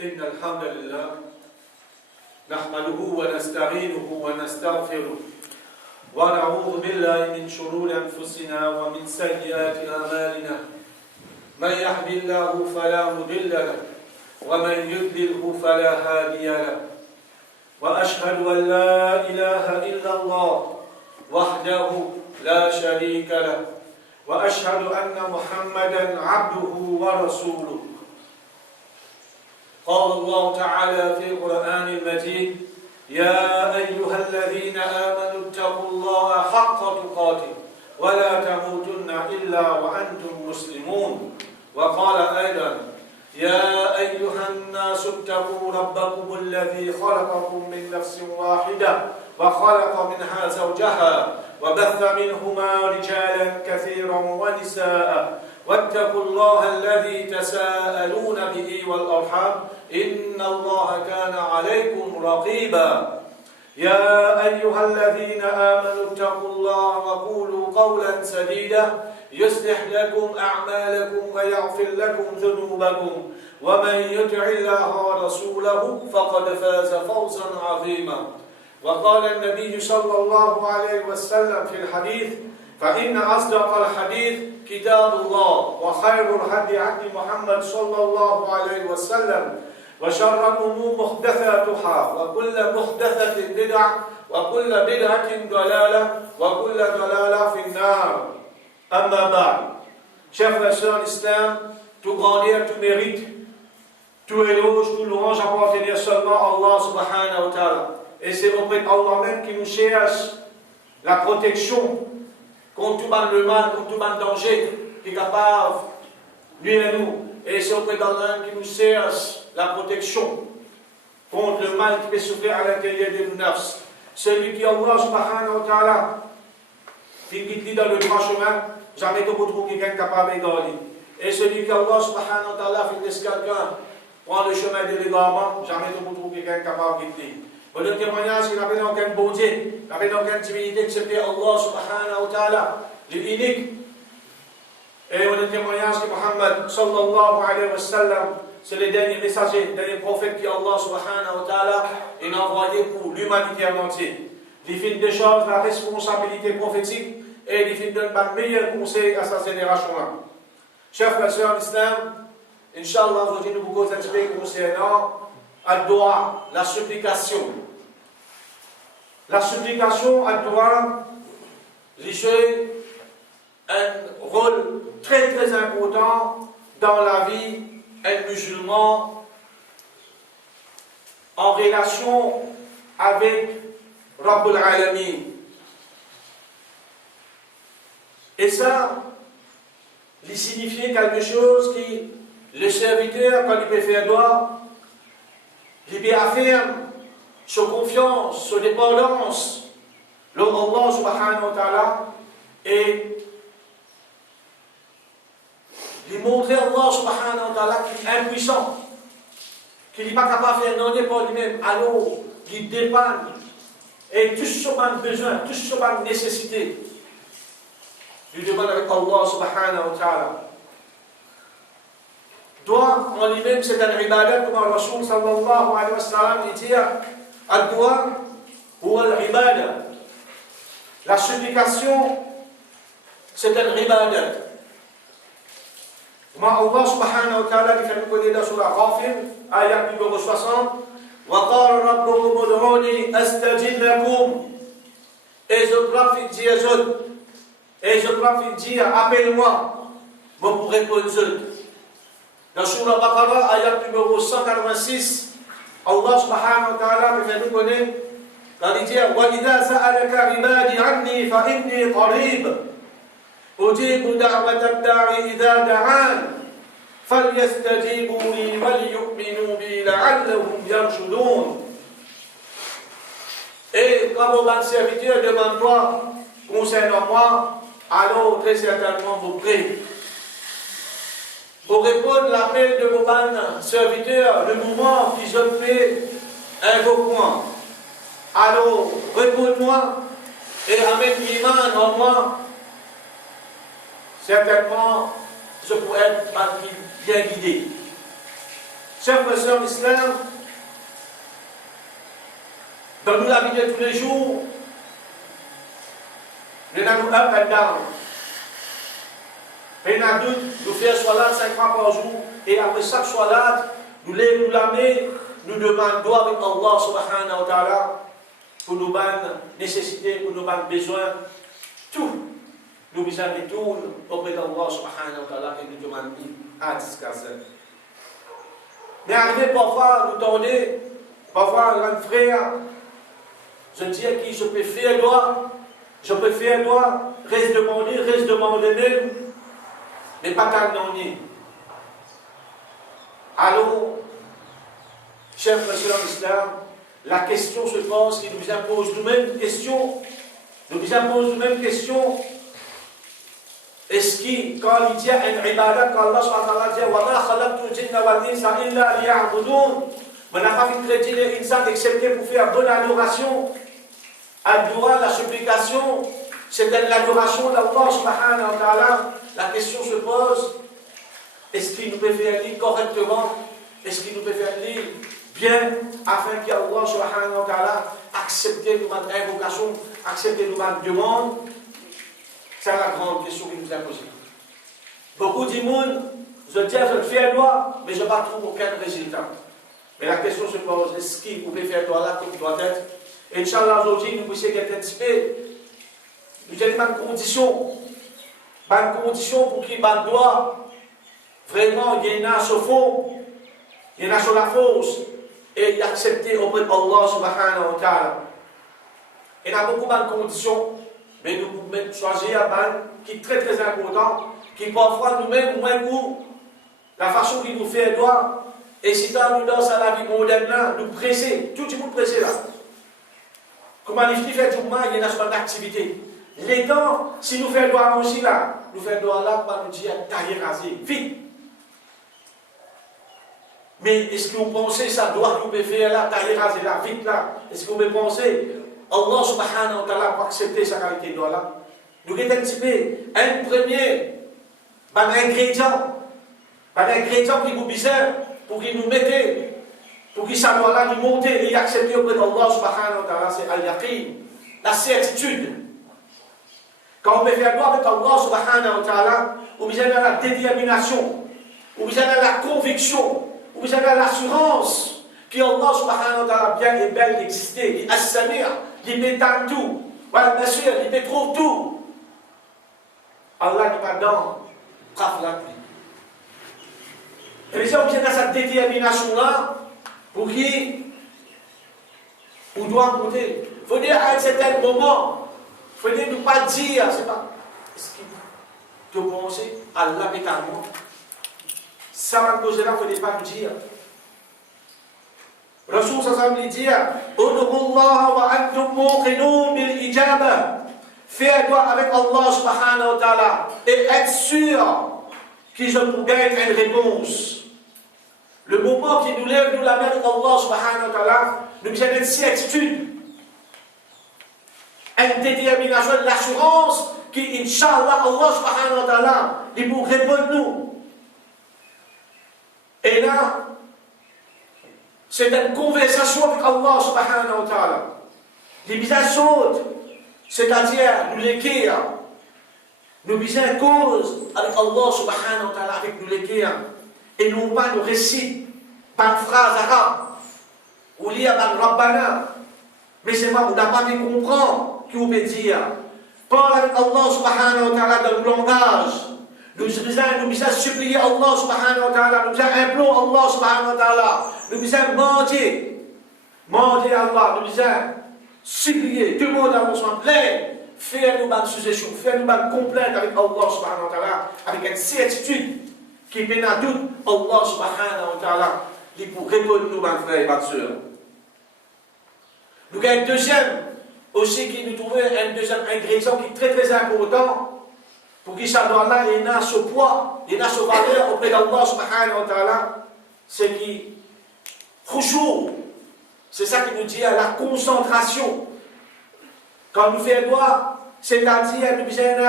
إن الحمد لله نحمده ونستعينه ونستغفره ونعوذ بالله من شرور أنفسنا ومن سيئات أعمالنا من يهد الله فلا مضل له ومن يضلله فلا هادي له وأشهد أن لا إله إلا الله وحده لا شريك له وأشهد أن محمدا عبده ورسوله. قال الله تعالى في القرآن المجيد: يا أيها الذين آمنوا اتقوا الله حق تقاته ولا تموتن إلا وأنتم مسلمون. وقال أيضا: يا أيها الناس اتقوا ربكم الذي خلقكم من نفس واحدة وخلق منها زوجها وبث منهما رجالا كثيرا ونساء واتقوا الله الذي تساءلون به والأرحام إن الله كان عليكم رقيبا. يا أيها الذين آمنوا اتقوا الله وقولوا قولا سديدا يصلح لكم أعمالكم ويغفر لكم ذنوبكم ومن يطع الله ورسوله فقد فاز فوزا عظيما. وقال النبي صلى الله عليه وسلم في الحديث: فإن أصدق الحديث كتاب الله وخير الهدي هدي محمد صلى الله عليه وسلم وشر الأمور محدثاتها وكل محدثة بدعة وكل بدعة ضلالة وكل ضلالة في النار. Amma ba'd. Chers frères et sœurs, l'islam, tout grandeur, tout mérite, tout éloge, tout louange appartenir seulement à Allah subhanahu wa ta'ala. Et c'est auprès d'Allah même qui nous cherche la protection contre tout le mal, contre tout le danger qui est capable de nuire à nous. Et c'est auprès d'Allah qui nous cherche la protection contre le mal qui peut souffrir à l'intérieur de nos nafs. Celui qui Allah subhanahu wa ta'ala qui guide dans le droit chemin, jamais que vous trouvez quelqu'un capable d'égaler. Et celui qui Allah subhanahu wa ta'ala fait laisser quelqu'un prendre le chemin de l'égarement, jamais que vous trouvez quelqu'un capable de guider. Pour le témoignage qu'il n'y avait aucun bon Dieu, il n'y avait aucune divinité excepté Allah subhanahu wa ta'ala, l'unique. Et pour le témoignage que Muhammad sallallahu alayhi wa sallam, c'est le dernier messager, le dernier prophète qui Allah subhanahu wa ta'ala a envoyé pour l'humanité en entier. Il fait des choses, la responsabilité prophétique, et il fait donner le meilleur conseil à sa génération-là. Chers frères et sœurs en islam, Inch'Allah, aujourd'hui nous vous expliquer concernant ad-dua, la supplication. La supplication ad-dua joue un rôle très très important dans la vie d'un musulman en relation avec Rabbul Alamin. Et ça, il signifie quelque chose qui, le serviteur, quand il peut faire droit, il peut affirmer sa confiance, sa dépendance, l'homme Allah subhanahu wa ta'ala, et lui montrer Allah subhanahu wa ta'ala qu'il est impuissant, qu'il n'est pas capable de faire non pour lui-même, alors qu'il dépanne. Et tout ce qu'on a besoin, tout ce qu'on a nécessité, lui demande avec Allah subhanahu wa ta'ala. Dua en lui-même, c'est un ibadat, comme le Rasoul sallallahu alayhi wa sallam dit, al-dua ou al-ibadat. La supplication, c'est un ibadat. Comme Allah subhanahu wa ta'ala qui fait nous connaître dans la Ghafir, ayat numéro 60, وقال ربكم ادعوني استجب لكم. Et je profite dire appelle-moi, vous pourrez répondre. Dans Surah Baqarah, ayat numéro 186, Allah subhanahu wa ta'ala fait nous connaître quand il dit وَإِذَا سَأَلَكَ عِبَادِي عَنِّي فَإِنِّي قَرِيبٌ أُجِيبُ دَعْوَةَ الدَّاعِ إِذَا دَعَانِ فَلْيَسْتَجِيبُوا لِي وَلْيُؤْمِنُوا بِي لَعَلَّهُمْ يَرْشُدُونَ. Et quand vos serviteurs demandent toi concernant moi, alors très certainement vous priez. Pour répondre à l'appel de vos serviteurs, le moment qu'ils ont fait invoque-moi. Alors réponds-moi et amène l'iman en moi. Certainement, je pourrais être bien guidé. Chers frères et sœurs d'islam, dans la vie de tous les jours, nous avons up and down. Et nous faisons salat 5 fois par jour, et après chaque salat, nous lèvons la main, nous demandons avec Allah subhanahu wa ta'ala pour nos nécessités, pour nos besoins, tout. Nous nous retournons auprès d'Allah subhanahu wa ta'ala et nous demandons à discuter. Mais arrivé parfois, nous tournons, parfois un frère, je dis à qui je peux faire droit, reste demander même, mais pas qu'à donner. Alors, chers frères et sœurs d'islam, la question se pose, qui nous impose nous-mêmes une question, est-ce que quand il dit à une ibadat, quand Allah subhanahu wa ta'ala dit wa ma khalaqtu jinna wal insa illa liya'budun, on n'a pas fait créer les insan excepté pour faire bonne adoration, adora la supplication, c'est l'adoration d'Allah subhanahu wa ta'ala. La question se pose, est-ce qu'il nous peut faire lire correctement, est-ce qu'il nous peut faire lire bien, afin qu'Allah subhanahu wa ta'ala accepte nos invocations, accepte nos demandes. C'est la grande question qui nous est posée. Beaucoup de monde, je dis, je le fais droit, mais je ne trouve aucun résultat. Mais la question se pose, est-ce qu'il peut faire droit là comme doit être? Et Inch'Allah, aujourd'hui, nous puissions être anticipés. Nous avons une condition pour qu'il doit vraiment, il y en a sur fond, il y en a sur la force, et d'accepter auprès d'Allah subhanahu wa ta'ala. Il y a beaucoup de conditions. Mais nous pouvons choisir un ban qui est très très important, qui parfois nous-mêmes, moins goût, la façon qu'il nous fait droit, et si dans nous dans la vie moderne, là, nous presser, tout le monde pressé là. Comme on dit, fait tout le monde, il y a une activité. Les temps, si nous faisons droit aussi là, nous faisons droit là, on nous dit tailler, raser, vite. Mais est-ce que vous pensez ça doit nous faire là, tailler, raser là, vite là? Est-ce que vous pouvez penser Allah subhanahu wa ta'ala pour accepter sa qualité de là? Nous avons anticipé un premier ingrédient qui vous bizarre pour qu'il nous mette, pour qu'il soit là, nous monter et accepter auprès d'Allah subhanahu wa ta'ala, c'est al-yaqin, la certitude. Quand on peut faire droit avec Allah subhanahu wa ta'ala, on besoin de la détermination, on besoin de la conviction, on besoin de l'assurance que Allah subhanahu wa ta'ala bien et belle d'exister, il as-samir, il m'étend tout, bien sûr, il me trouve tout. Allah n'est pas dans, brave la pluie. Et bien sûr, on besoin de cette détermination-là pour qui on doit monter. Il faut dire à un certain moment, il faut dire ne pas dire, c'est pas, est-ce qu'il te pense, Allah est à moi. Ça va causer là, il ne faut pas nous dire. Rasul sallallahu alayhi wa sallam dit Ud'ullaha wa antum muqinun bil ijaba. Fais-toi avec Allah subhanahu wa ta'ala et être sûr que je vous gagne une réponse. Le moment qui nous lève, nous la main d'Allah subhanahu wa ta'ala, nous avons une certitude, une détermination, l'assurance qu'Inch'Allah, Allah subhanahu wa ta'ala, il vous répond nous. Et là, c'est une conversation avec Allah subhanahu wa ta'ala. Les visages sautent, c'est-à-dire nous l'équer. Nous visons cause avec Allah subhanahu wa ta'ala, avec nous l'équer. Et non pas nous réciter par phrase arabe, ou lire par Rabbana. Mais c'est moi, on n'a pas pu comprendre ce qu'on peut dire. Parle avec Allah subhanahu wa ta'ala dans le langage. Nous visons supplier Allah subhanahu wa ta'ala, nous visons implorer Allah subhanahu wa ta'ala, nous visons demander à Allah, nous visons supplier, demander à Allah subhanahu wa ta'ala, faire nous une suggestion, faire nous une complainte avec Allah subhanahu wa ta'ala, avec une certitude qui vient à tout Allah subhanahu wa ta'ala, qui pour répondre nous, mes frères et mes sœurs. Nous avons un deuxième, aussi qui nous trouve un deuxième ingrédient qui est très très important, pour qu'il soit là, il y a ce poids, il y a ce valeur auprès d'Allah subhanahu wa ta'ala, c'est qui khushu', c'est ça qui nous dit à la concentration. Quand nous faisons droit, c'est-à-dire nous besoin de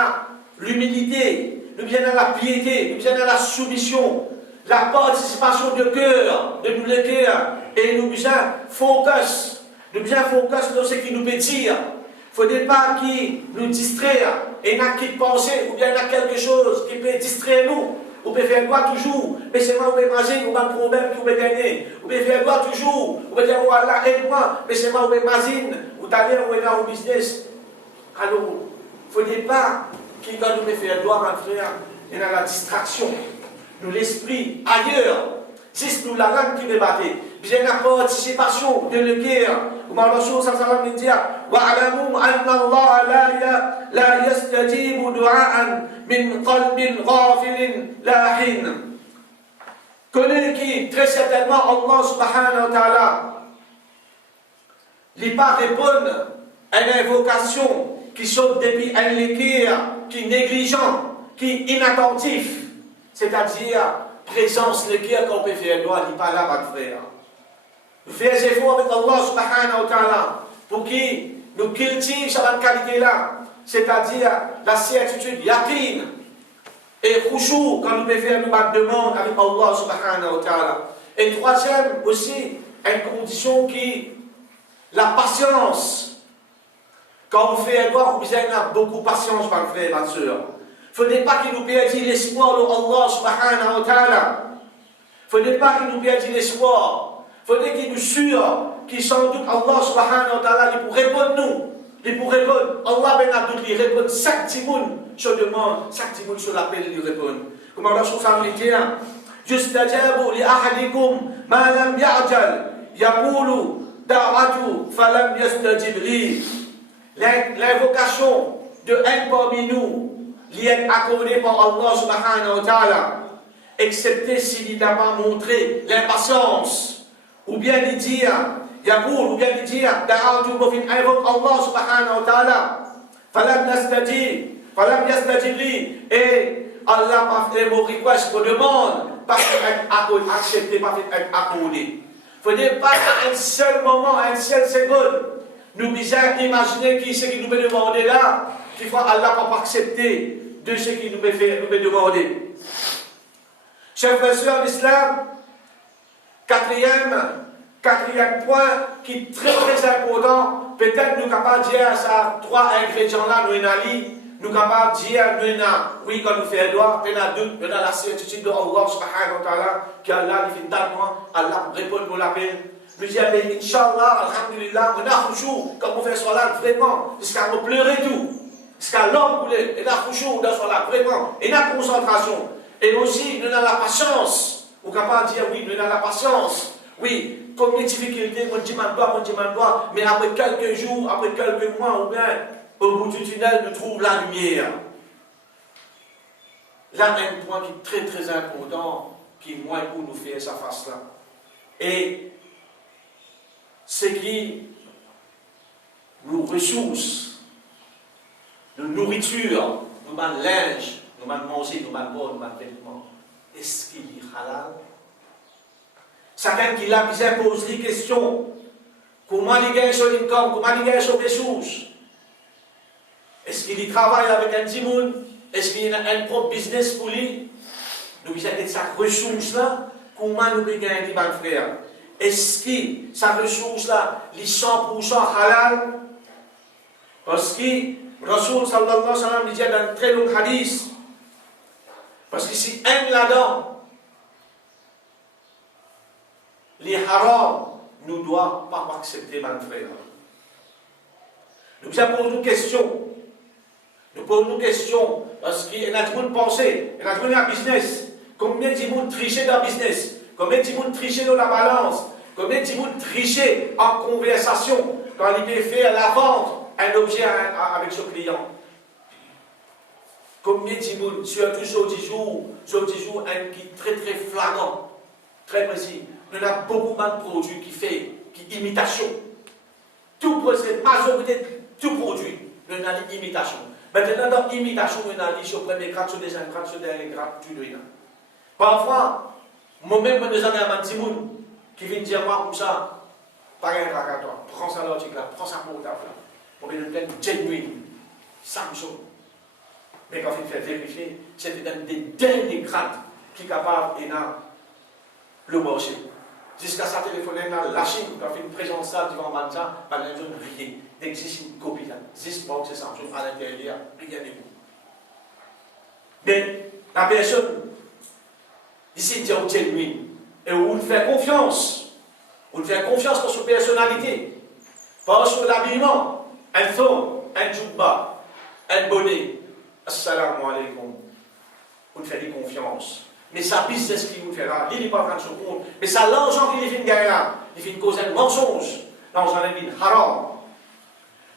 l'humilité, nous besoin de la piété, nous besoin de la soumission, la participation de cœur, de nous le cœur, et nous bien focus, sur ce qui nous peut dire. Il ne faut pas qui nous distraire, et n'a qui penser, ou bien il y a quelque chose qui peut distraire nous. Vous pouvez faire quoi toujours, mais c'est moi qui vais manger, ou pas de problème qui vous gagner. Vous pouvez faire quoi toujours, vous pouvez dire, voilà, aide-moi, mais c'est moi qui vais manger, vous allez dans le business. Alors, il ne faut pas qu'il va nous faire gloire, mon frère, et dans la distraction. Nous, l'esprit ailleurs, juste nous la langue qui nous battait. Bien la participation de le cœur. Comme Allah sallallahu alayhi wa sallam wa'alamu anna Allah la yastajibu du'a'an min qalbin ghafilin lahin. Connaissez qui, très certainement, Allah subhanahu wa ta'ala, n'est pas répondre à une invocation qui saute depuis un cœur qui est négligent, qui est inattentif. C'est-à-dire, présence le cœur qu'on peut faire droit, il n'est pas là, mon frère. Nous faisons des efforts avec Allah subhanahu wa ta'ala pour qu'il nous cultive cette qualité-là, c'est-à-dire la certitude, yaqin et khushu quand nous pouvons faire une demande avec Allah subhanahu wa ta'ala. Et troisième aussi, une condition qui la patience. Quand on fait un droit, vous avez beaucoup de patience, mon frère, ma soeur. Il ne faut pas qu'il nous perde l'espoir de Allah subhanahu wa ta'ala. Il ne faut pas qu'il nous perde l'espoir. Il faut qu'il nous sûre qu'il sans doute Allah subhanahu wa ta'ala il pour répondre nous. Il pour répondre. Allah ben Abdul il répond chaque timoun sur demande, chaque timoun sur l'appel il répond. Comme Allah subhanahu wa ta'ala dit Justajabu li ahadikum ma lam ya'jal yaqulu da'atu falam yastajib li. L'invocation de un parmi nous lui est accordée par Allah subhanahu wa ta'ala, excepté s'il n'a pas montré l'impatience. Ou bien il dit, Yakoul, ou bien il dit, Da'atu mufin invoque Allah subhanahu wa ta'ala, falam yastajib li, et Allah m'a fait mon request, mon demande, pas fait accepté, pas fait accordé. Il ne faut pas qu'à un seul moment, à une seule seconde, nous puissions imaginer qui c'est qui nous peut demander là, qu'il faut Allah pas accepter de ce qu'il nous peut demander. Chers frères et sœurs d'Islam, quatrième point qui est très très important, peut-être nous capables de dire ça, trois ingrédients-là, nous sommes capables de dire, oui, quand nous faisons droit, nous avons la certitude de Allah subhanahu wa ta'ala, qu'Allah nous fait tellement, Allah répond à l'appel. Nous disons, mais Inch'Allah, Alhamdulillah, on a khushu, quand on fait ce là vraiment, jusqu'à nous pleurer tout, jusqu'à l'homme couler, et on a khushu dans ce là vraiment, et la concentration, et aussi nous avons la patience, on est capable de dire, oui, nous avons la patience, oui, comme les difficultés, mon doigt, mais après quelques jours, après quelques mois, ou bien, au bout du tunnel, nous trouvons la lumière. Là, un point qui est très très important, qui est moins pour nous faire sa face là. Et ce qui nous ressources, nous nourriture, nous mangeons linge, nous mangeons manger, nous mangeons boire, nous mangeons vêtements. Est-ce qu'il est halal? Certains qui l'a besoin posent des questions. Comment il gagne son income? Comment il gagne son ressources? Est-ce qu'il travaille avec un timoun? Est-ce qu'il a un propre business pour lui? Nous avons sa ressource-là. Comment nous pouvons gagner, mon frère? Est-ce que sa ressource-là est 100% halal? Parce que Rasul sallallahu alayhi wa sallam dit dans un très long hadith, parce que si un là-dedans, les haram, nous ne doivent pas accepter, mon frère. Nous posons une question. Nous posons une question parce qu'il y a tout le monde pensé, il y a tout le monde business. Combien de monde tricher dans le business? Combien de monde tricher dans la balance? Combien de monde tricher en conversation quand il peut faire la vente un objet avec son client? Combien de monde, surtout sur 10 jours, un qui est très très flagrant, très précis. Il y a beaucoup de produits qui imitation. Tout procède, majorité, tout produit, il y a une imitation. Maintenant, dans l'imitation, il y a sur le premier grade, sur des grades, sur des grades, tout le monde. Parfois, moi-même, je suis un petit monde qui vient dire moi comme ça, pas un grade à toi, prends ça l'article là, prends ça pour ta là. Pour que nous prenions genuine, Samsung. Mais quand il fait vérifier, c'est un des derniers grades qui est capable le marché. Jusqu'à sa téléphoner dans la Chine, quand il fait une présence ça devant Manza, par l'exemple, rien. N'existe une copie là. 10 box et Samsung à l'intérieur, rien de vous. Mais la personne, ici, dit on tient lui, et on fait confiance. On fait confiance dans sa personnalité, pas sur l'habillement, un thon, un djoubba, un bonnet. Assalamu alaikum. On fait des confiances. Mais sa business qui vous fait là, il n'est pas en train de se compte. Mais ça, l'argent qu'il fait une guerre là, il fait une cause de mensonge. L'argent est une haram.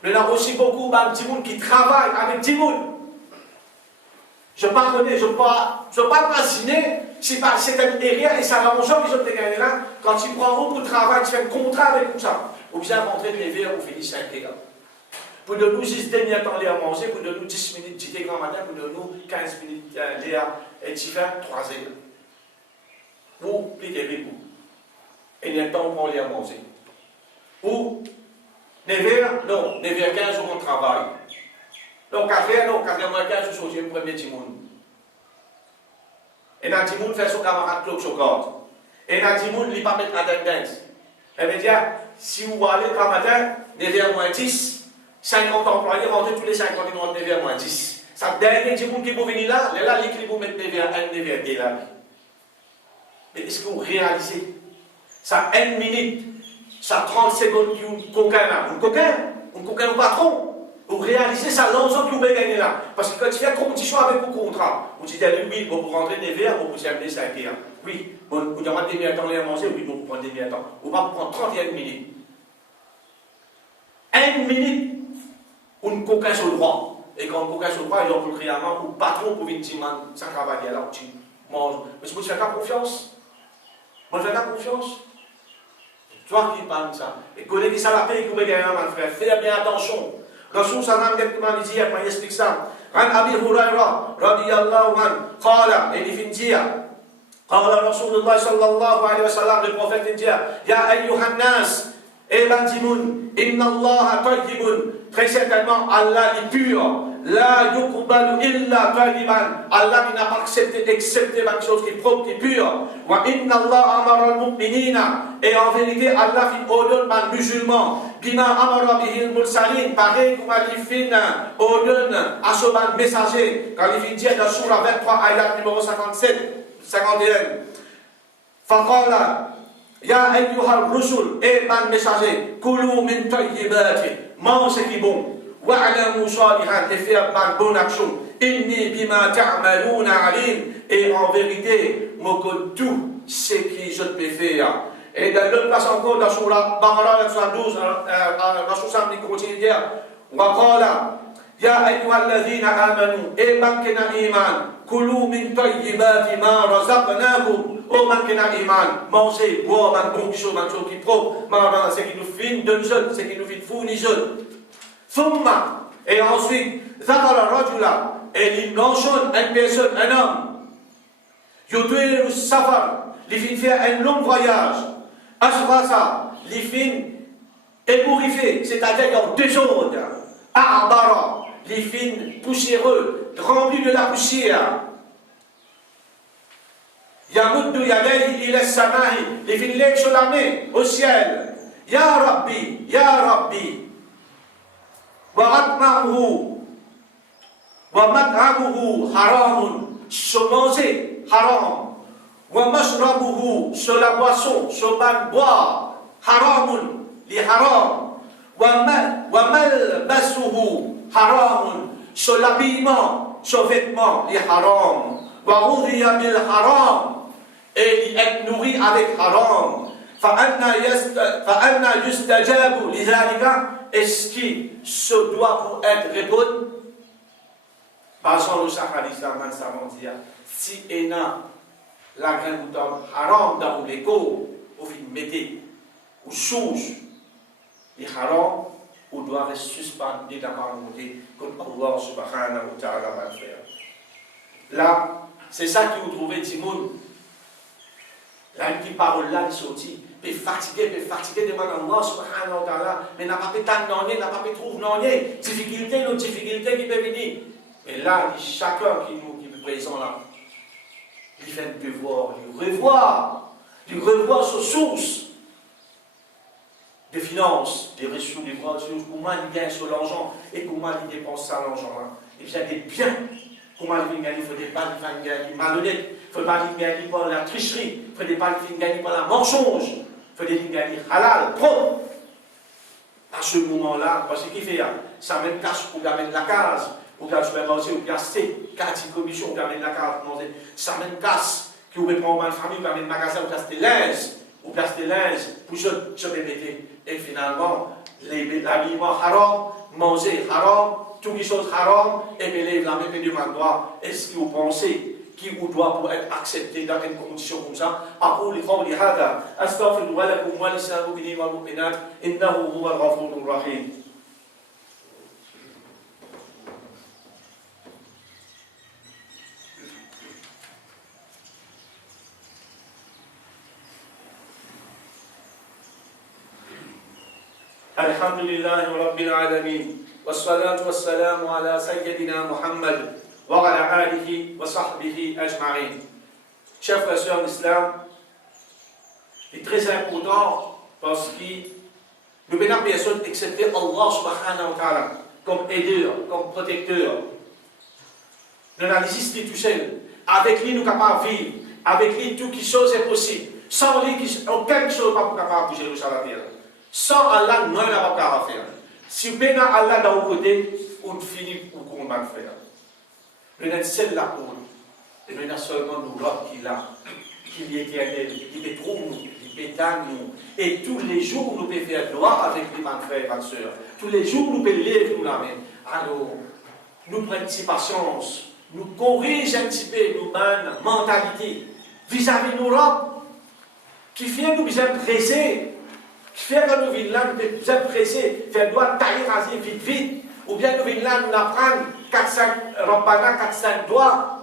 Mais il y a aussi beaucoup de gens qui travaillent avec des gens. Je ne connais pas, je ne peux pas imaginer si c'est un derrière et ça va mon genre, ils ont gagné là. Quand tu prends beaucoup de travail, tu fais un contrat avec tout ça. Ou bien rentrer les verres ou finir 5 gars. Pour de nous 10 derniers temps à manger, pour de nous 10 minutes j'étais grand matin, pour de nous 15 minutes et tu fais 3 heures. Ou plus terrible. Et il y a un temps pour aller à manger. Ou 9h, non, 9h15 on travaille. Donc 4h, non, 4h15 je suis le premier Timoun. Et dans Timoun fait son camarade Claude Chocolat. Et dans Timoun, il ne pas mettre attendance. Elle veut dire, si vous allez le matin, 9h-10, 50 employés rentrent tous les 50 ils rentrent 9h-10. Ça dernier Timoun qui peut venir là, il peut mettre 9h1, 9h2 là. Mais est-ce que vous réalisez? Ça 1 minute, ça 30 secondes qui ont coquin là. Un coquin au patron. Vous réalisez ça, l'ensemble que vous gagner là. Parce que quand tu fais compétition avec vos contrats, vous dites, oui, vous rentrez 9h, vous vous amenez 5h. Oui, vous demandez des temps à manger, oui, vous prenez des temps. Vous va prendre 31 minutes. 1 minute, on coquin sur le droit. Et quand on coquin sur le droit, ils ont pour le créament, ou patron pour venir dire, ça travaille là, tu manges. Mais si vous ne faites pas confiance, vous ne faites pas confiance. Toi qui parles de ça. Et connaissez ça la paix que vous gagnez, mon frère. Faites bien attention. Rasul sallam directement dit, quand il explique ça. Ran Abi Huraira, radiyallahu anhu, qala, et il finit dire, qala Rasulullah sallallahu alayhi wa sallam, le prophète dit, ya ayyuhan nas, et bandimoun, inna Allah tayyibun, très certainement Allah est pur. La yuqbalu illa tayyiban. Allah n'a pas accepté excepté quelque chose qui est propre, qui est pur. Wa inna Allah amara al-mu'minina. Et en vérité, Allah fit ordonne aux musulmans. Bima amara bihi al-mursalin. Pareil comme il fit ordonne à ce messager. Quand il dit dans Surah 23, ayat numéro 51. Faqala. Ya ayyuha al-rusul. Et man messager. Kulu min tayyibati. Mange ce qui est bon. Wa'alamu salihan, et faire par bonne action. Inni bima ta'maluna alim. Et en vérité, moi que tout ce qui je peux faire. Et dans l'autre place encore, dans Surah Baqarah 72, dans Surah il continue de dire, wa qala, ya ayyuhalladhina amanu, et bankina iman, kulu min tayyibati ma razaqnakum. Oh, bankina iman, mangez, boire, man bon chose, man chose qui est propre, man ce qui nous fait de jeunes, ce qui nous fait fournir jeunes. Thumma, et ensuite, Zakara Rajula, et il mentionne une personne, un homme, Yudwil le Safar, il fin faire un long voyage, Ashrasa, il fin ébouriffé, c'est-à-dire dans désordre, Arbara, il fin poussiéreux, rempli de la poussière, Yamuddu Yadayhi ila Samahi, il fin lève sur la main au ciel, Ya Rabbi, Ya Rabbi, وَمَطْعَمُهُ حَرَامٌ, se manger haram, وَمَشْرَبُهُ, se la boisson, se boire, haram, li haram, وَمَلْبَسُهُ حَرَامٌ, se l'habillement, se vêtement, li haram, وَغُذِيَ بِالْحَرَامِ, et il est nourri avec haram. فَأَنَّا يُسْتَجَابُ لِذَلِكَ, est-ce qu'il se doit pour être répondu? Passons au Shahad Islam, si il y a la graine bouton haram dans l'écho, au fin mettez, ou chose, les haram, ou doit rester suspendu dans la volonté, comme Allah subhanahu wa ta'ala va le faire. Là, c'est ça que vous trouvez, Timoun. Là, qui parole là, il sortit. Puis fatigué, demande à Allah subhanahu wa ta'ala, mais n'a pas pu t'en n'a pas pu trouver non, difficulté, l'autre difficulté qui peut venir. Mais là, chacun qui est présent là, il fait un devoir, il revoir, de revoir ses sources de finances, des ressources, des ressources, comment il gagne sur l'argent et comment il dépense ça l'argent. Et puis il y a des biens, comment il gagne, il ne faut pas qu'il gagne malhonnête, il ne faut pas qu'il gagne par la tricherie, il ne faut pas qu'il gagne par la mensonge, il faut qu'il gagne halal, propre. À ce moment-là, parce qu'il fait ça même casse pour gagner la case, pour gagner le supermarché, pour gagner 4 commissions, pour gagner la case, ça même casse, qui vous prendre une famille, pour gagner le magasin, pour gagner l'aise, pour gagner l'aise, pour se répéter. Et finalement, l'habillement haram, manger haram, toutes les choses haram, et puis les la même du droit. Est-ce que vous pensez qu'il vous doit pour être accepté dans une condition comme ça? أقول قولي هذا أستغفر الله لكم ولسائر المؤمنين والمؤمنات إنه هو الغفور الرحيم. الحمد لله رب العالمين والصلاة والسلام على سيدنا محمد وعلى آله وصحبه أجمعين. Chers frères et sœurs d'Islam, c'est très important parce que nous ne pouvons personne excepté Allah subhanahu wa ta'ala comme aideur, comme protecteur. Nous n'avons existé tout seul. Avec lui, nous sommes capables de vivre. Avec lui, toute chose est possible. Sans lui, aucune chose n'est capable de bouger sur la terre. Sans Allah, nous n'avons pas capable de faire. Si vous avez Allah d'un côté, on finit pour combattre frère. Nous sommes seuls là pour nous. Et nous avons seulement nous l'autre qui est là, qui est éternel, qui est trop nous, qui est nous. Et tous les jours, nous pouvons faire droit avec les frères et les sœurs. Tous les jours, nous pouvons lever nous la main. Alors, nous prenons patience, nous corrigeons un petit peu nos mentalités vis-à-vis de nos robes, qui fait que nous sommes pressés, qui fait que nous venons là, nous sommes pressés, faire droit tailler, raser vite, vite, ou bien nous venons là, nous apprendre 4-5 rabbana, 4-5 doigts.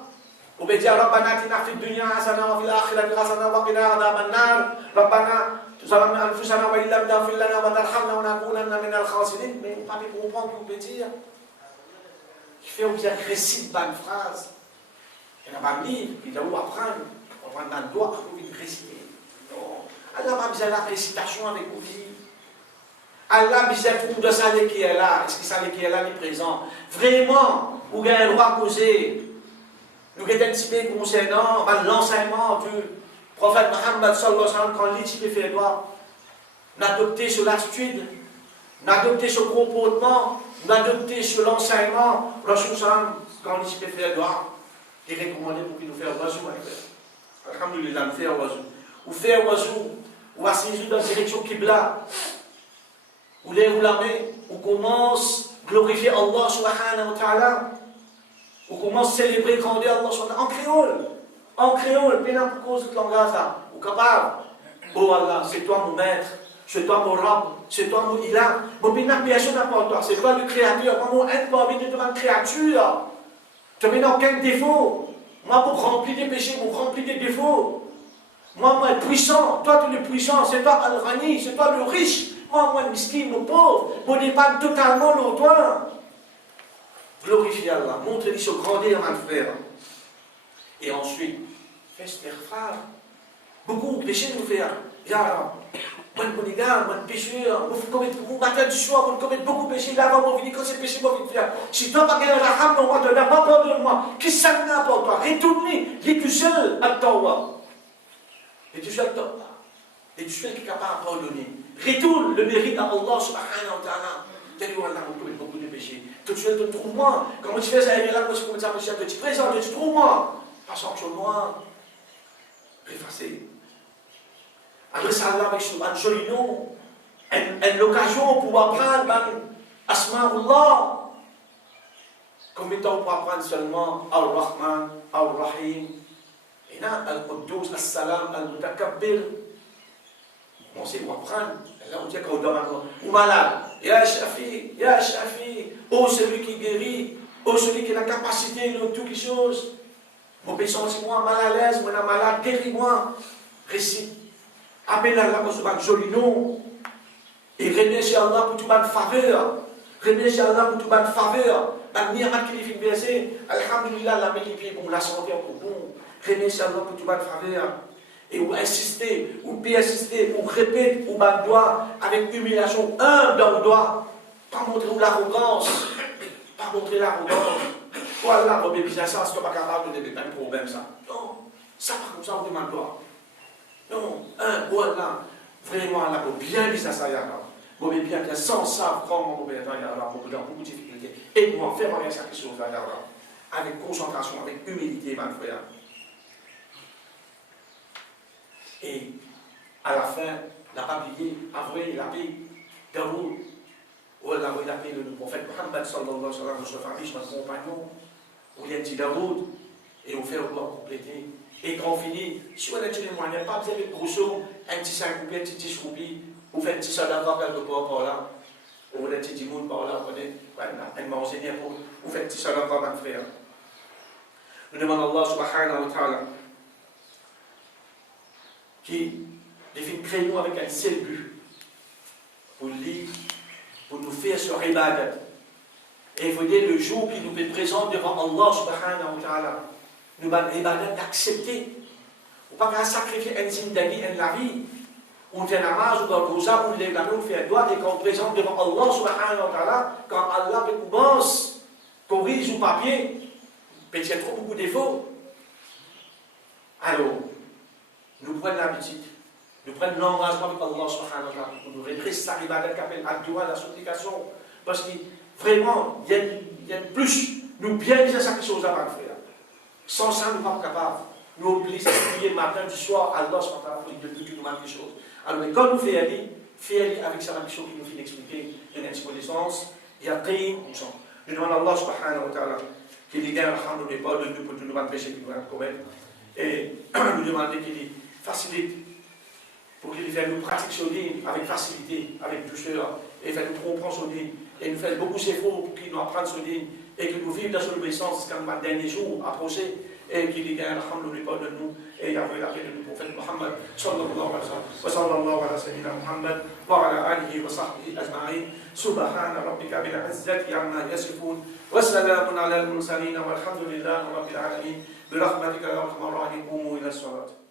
وبيجي ربنا اتنا في الدنيا حسنه وفي الاخره حسنه وقنا عذاب النار ربنا ظلمنا انفسنا وان لم تغفر لنا وترحمنا ونكونن من الخاسرين. Mais pas pour comprendre ce qu'on peut dire. Il fait bien récite bonne phrase. Il n'a pas livre, il doit apprendre. On prend dans le doigt pour réciter. Non. Allah a besoin de la récitation avec vous. Allah a besoin de tout de ça qui est là. Est-ce que ça qui est là est présent? Vraiment, vous avez le droit de causer. Nous avons été concernant l'enseignement du prophète Mohammed sallallahu alayhi wa sallam quand il fait droit. Nous avons adopté sur l'attitude, nous avons adopté sur le comportement, nous avons adopté sur l'enseignement. Rasul sallam quand il fait droit, il est recommandé pour qu'il nous fasse oiseau. Alhamdulillah, nous faisons oiseau. Ou faire oiseau, ou assis dans la direction Qibla, ou lève la main, ou commence à glorifier Allah subhanahu wa ta'ala. On commence à célébrer le grand Dieu Allah en créole, bien pour cause de langage là, ou capable. Oh Allah, c'est toi mon maître, c'est toi mon Rabb, c'est toi mon Ilah. Mon bien personne n'a pas toi, c'est toi le créateur. Moi, mon aide pas venir devant une créature. Tu n'as aucun défaut. Moi, pour remplir des péchés, pour remplir des défauts. Moi, puissant, toi tu es le puissant, c'est toi Al-Ghani, c'est toi le riche. Moi, le miskin, mon pauvre, mon dépend totalement l'autre. Glorifier Allah, montrez-lui ce grandeur, mon frère. Et ensuite, fais istighfar. Beaucoup de péchés nous faire. Ya Allah, moi je suis gars, moi je suis pécheur, vous matin du soir, vous commettez beaucoup de péchés, là avant vous venez quand c'est péché, vous venez faire. Si toi pas gagné la rame, non, moi, tu n'as pas peur de moi. Qui ça n'a pas toi? Retournez, il est tout seul à Tawa. Il est tout seul à Tawa. Il est tout seul qui est capable de pardonner. Retourne le mérite à Allah subhanahu wa ta'ala. Tellement Allah, vous commettez beaucoup de péchés. Tout de suite, trouve-moi. Comment tu fais ça? Et là, quand tu commences à me tu présentes, tu trouves-moi. Pas sur moi. Effacer. Adresse à Allah avec un joli nom. Une occasion pour apprendre Asma'ullah. Combien de temps pour apprendre seulement Al-Rahman, Al-Rahim. Et là, Al-Quddus, Al-Salam, Al-Mutakabbir. On sait pour apprendre. Là, on dit qu'on doit maintenant. Ou malade. Ya Shafi, Ya Shafi. Oh, celui qui guérit. Oh, celui qui a la capacité de toutes les choses. Mon pays senti-moi mal à l'aise, moi malade, guéris-moi. Récite. Appelle Allah pour ce joli nom. Et remercie Allah pour toute bonne faveur. Remercie Allah pour toute bonne faveur. La ni'mat qui est versée. Alhamdulillah, la médicité, bon, la santé encore bon. Remercie Allah pour toute bonne faveur. et ou insister, ou persister, ou répéter, ou battre doigt, avec humiliation, humble dans le doigt, pas montrer l'arrogance, pas montrer l'arrogance. Voilà, mon bébé, ça, c'est pas capable de développer un problème, ça. Non, ça, par contre, ça, on demande doigt. Non, voilà, vraiment, là, pour bien dire ça, y a là. Mon bébé, bien, sans ça, vraiment, mon bébé, il y a là, beaucoup de difficultés. Et moi, faire rien, ça, quelque chose, là, avec concentration, avec humilité, mon frère. Et à la fin, la papier, après la paix, Daoud, où elle a envoyé la paix le prophète Mohammed sallallahu alayhi wa sallam, notre famille, notre compagnon, où il y a dit Daoud, et on fait encore compléter. Et quand on finit, si on a dit les moyens, pas besoin de grosso, un petit 5 roupies, un petit 10 roupies, ou fait un petit soldat quelque part par là, ou un petit 10 moules par là, elle m'a enseigné pour, ou fait un petit soldat par mon frère. Nous demandons Allah subhanahu wa ta'ala qui définit créer-nous avec un seul but pour nous faire ce ibadat. Et il faut dire le jour qui nous est présent devant Allah subhanahu wa ta'ala, nous avons ibadat d'accepter. On ne peut pas sacrifier un zindagi, la vie, on fait namaz, ou dans le rosa, on lève la main, on fait un doigt, et quand on présente devant Allah subhanahu wa ta'ala, quand Allah commence, corrige au papier, peut-être qu'il y a trop beaucoup de défauts. Alors, nous prenons l'habitude, nous prenons l'engagement avec Allah subhanahu wa ta'ala pour nous redresser sa ibadat qui appelle Addoua, la supplication. Parce que vraiment, il y a plus, nous bien dire ça quelque chose à faire. Sans ça, nous ne sommes pas capables. Nous obligons à prier le matin, du soir, à Allah subhanahu wa ta'ala pour lui donner nous quelque chose. Alors, mais quand nous faisons aller avec sa mission qui nous fait expliquer une connaissance, il y a qim, nous demandons à Allah subhanahu wa ta'ala qu'il y ait un alhamdoulilah pas de nous pour tous nos péchés qui nous commettent. Et nous demandons qu'il facilite, pour qu'il fasse nous pratiquer son dîme avec facilité, avec douceur, et fasse nous comprendre son dîme, et nous fasse beaucoup d'efforts pour qu'il nous apprenne son dîme, et que nous vivions dans son obéissance quand le dernier jour approché, et qu'il y ait un alhamdoulilah pas de nous, et il y avait la paix de nous prophète Mohammed, sallallahu alayhi wa sallam, wa sallallahu ala sayyidina Muhammad, wa ala alihi wa sahbihi ajma'in, subhana rabbika bil izzati amma yasifun, wa salamun ala al-mursalin, walhamdulillahi rabbil alamin. برحمتك يا ارحم الراحمين قوموا الى الصلاه